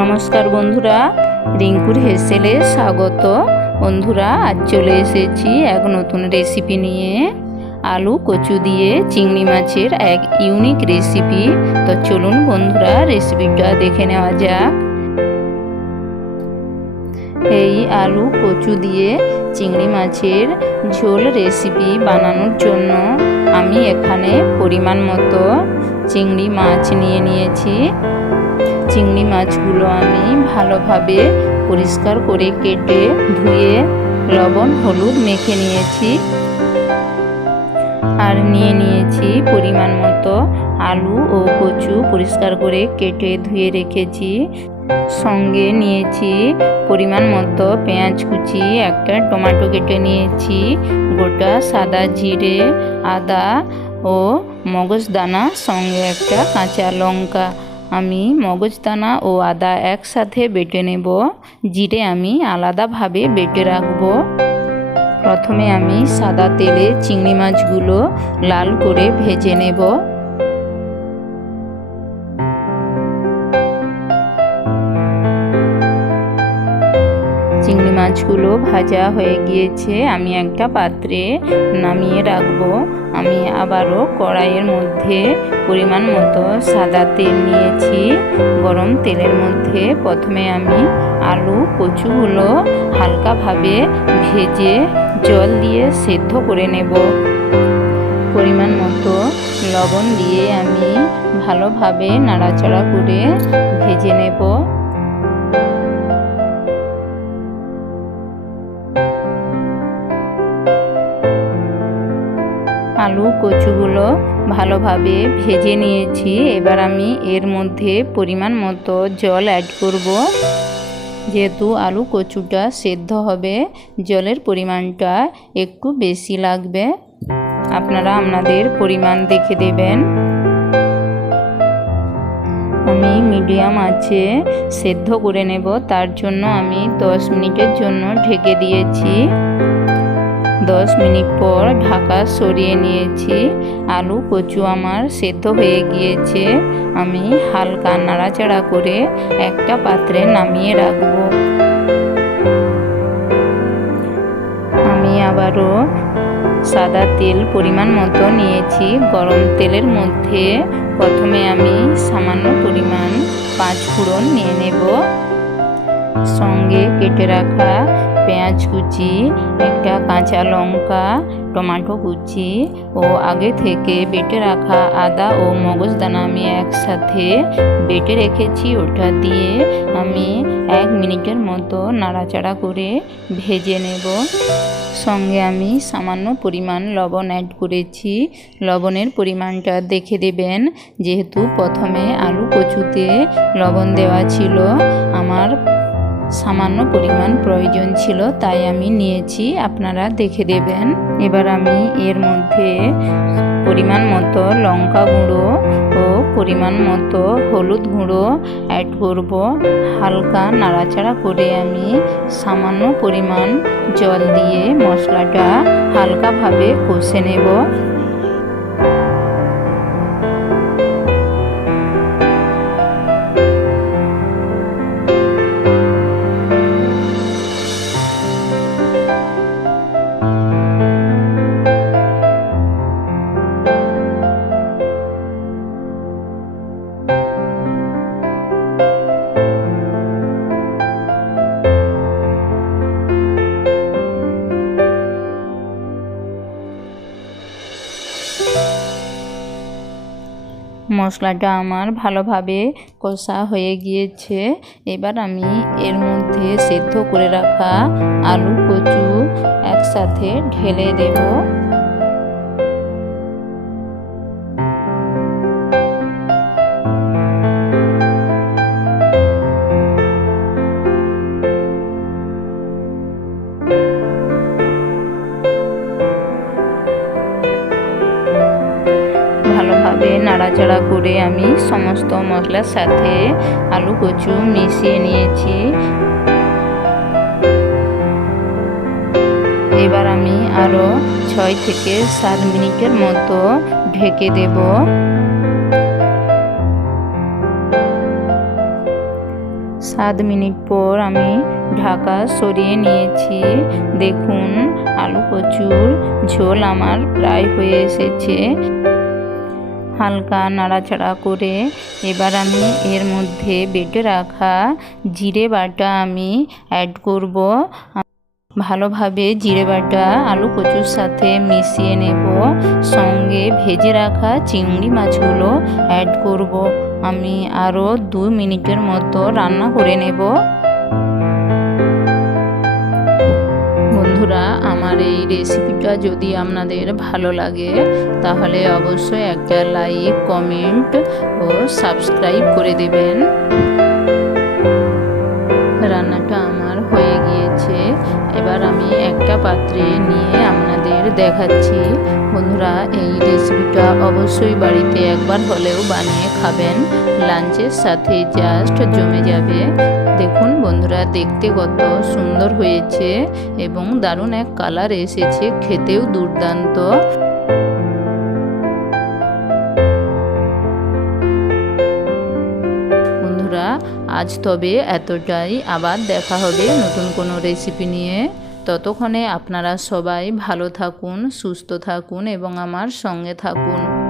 নমস্কার বন্ধুরা, রিঙ্কুর হেসেলে স্বাগত। বন্ধুরা, আজ চলে এসেছি এক নতুন রেসিপি নিয়ে। আলু, কচু দিয়ে চিংড়ি মাছের এক ইউনিক রেসিপি তো চলুন বন্ধুরা রেসিপিটা দেখে নেওয়া যাক। এই আলু, কচু দিয়ে চিংড়ি মাছের ঝোল রেসিপি বানানোর জন্য আমি এখানে পরিমাণ মতো চিংড়ি মাছ নিয়ে নিয়েছি। চিংড়ি মাছগুলো আমি ভালোভাবে পরিষ্কার করে কেটে ধুয়ে লবণ, হলুদ মেখে নিয়েছি। আর নিয়ে নিয়েছি পরিমাণ মতো আলু ও কচু পরিষ্কার করে কেটে ধুয়ে রেখেছি। সঙ্গে নিয়েছি পরিমাণ মতো পেঁয়াজ কুচি, একটা টমেটো কেটে নিয়েছি, গোটা সাদা জিরে, আদা ও মগজদানা, সঙ্গে একটা কাঁচা লঙ্কা। আমি মগজদানা ও আদা একসাথে বেটে নেব, জিরে আমি আলাদাভাবে বেটে রাখব। প্রথমে আমি সাদা তেলে চিংড়ি মাছগুলো লাল করে ভেজে নেব। চিংড়ি মাছগুলো ভাজা হয়ে গিয়েছে, আমি একটা পাত্রে নামিয়ে রাখব। আমি আবারও কড়াইয়ের মধ্যে পরিমাণ মতো সাদা তেল নিয়েছি। গরম তেলের মধ্যে প্রথমে আমি আলু কচুগুলো হালকাভাবে ভেজে জল দিয়ে সেদ্ধ করে নেব। পরিমাণ মতো লবণ দিয়ে আমি ভালোভাবে নাড়াচাড়া করে ভেজে নেব। আলু কচুগুলো ভালোভাবে ভেজে নিয়েছি। এবার আমি এর মধ্যে পরিমাণ মতো জল অ্যাড করব। যেহেতু আলু কচুটা সেদ্ধ হবে, জলের পরিমাণটা একটু বেশি লাগবে। আপনারা আপনাদের পরিমাণ দেখে দেবেন। আমি মিডিয়াম আছে সেদ্ধ করে নেব। তার জন্য আমি দশ মিনিটের জন্য ঢেকে দিয়েছি। দশ মিনিট পর ঢাকা সরিয়ে নিয়েছি। আলু, কচু আমার সেদ্ধ হয়ে গিয়েছে। আমি হালকা নাড়াচাড়া করে একটা পাত্রে নামিয়ে রাখব। আমি আবারও সাদা তেল পরিমাণ মতো নিয়েছি। গরম তেলের মধ্যে প্রথমে আমি সামান্য পরিমাণ পাঁচ ফোড়ন নিয়ে নেব। সঙ্গে কেটে রাখা পেঁয়াজ কুচি, একটা কাঁচা লঙ্কা, টমেটো কুচি ও আগে থেকে বেটে রাখা আদা ও মগজদানা আমি একসাথে বেটে রেখেছি। ওটা দিয়ে আমি এক মিনিটের মতো নাড়াচাড়া করে ভেজে নেব। সঙ্গে আমি সামান্য পরিমাণ লবণ অ্যাড করেছি। লবণের পরিমাণটা দেখে দেবেন। যেহেতু প্রথমে আলু কচুতে লবণ দেওয়া ছিল, আমার সামান্য পরিমাণ প্রয়োজন ছিল, তাই আমি নিয়েছি। আপনারা দেখে দেবেন। এবার আমি এর মধ্যে পরিমাণ মতো লঙ্কা গুঁড়ো ও পরিমাণ মতো হলুদ গুঁড়ো অ্যাড করব। হালকা নাড়াচাড়া করে আমি সামান্য পরিমাণ জল দিয়ে মশলাটা হালকাভাবে কষে নেব। মশলাটা আমার ভালোভাবে কষা হয়ে গিয়েছে। এবার আমি এর মধ্যে সেদ্ধ করে রাখা আলু কচু একসাথে ঢেলে দেব। ভালোভাবে নাড়াচাড়া করে আমি সমস্ত মশলার সাথে আলু কচু মিশিয়ে নিয়েছি। এবার আমি আরও ছয় থেকে সাত মিনিটের মতো ঢেকে দেবো। সাত মিনিট পর আমি ঢাকা সরিয়ে নিয়েছি। দেখুন, আলু কচুর ঝোল আমার প্রায় হয়ে এসেছে। হালকা নাড়াচাড়া করে এবার আমি এর মধ্যে বেটে রাখা জিরে বাটা আমি অ্যাড করব। ভালোভাবে জিরে বাটা, আলু কচুর সাথে মিশিয়ে নেব। সঙ্গে ভেজে রাখা চিংড়ি মাছগুলো অ্যাড করব। আমি আরও দু মিনিটের মতো রান্না করে নেব। বন্ধুরা, আমার এই রেসিপিটা যদি আপনাদের ভালো লাগে, তাহলে অবশ্যই একটা লাইক কমেন্ট ও সাবস্ক্রাইব করে দেবেন। রান্নাটা আমার হয়ে গিয়েছে। এবার আমি একটা পাত্রে নিয়ে আপনাদের দেখাচ্ছি। বন্ধুরা, এই রেসিপিটা অবশ্যই বাড়িতে একবার হলেও বানিয়ে খাবেন। লাঞ্চের সাথে জাস্ট জমে যাবে। দেখুন বন্ধুরা, দেখতে কত সুন্দর হয়েছে এবং দারুণ এক কালার এসেছে, খেতেও দুর্দান্ত। বন্ধুরা, আজ তবে এতটাই, আবার দেখা হবে নতুন কোনো রেসিপি নিয়ে। ততক্ষণে আপনারা সবাই ভালো থাকুন, সুস্থ থাকুন এবং আমার সঙ্গে থাকুন।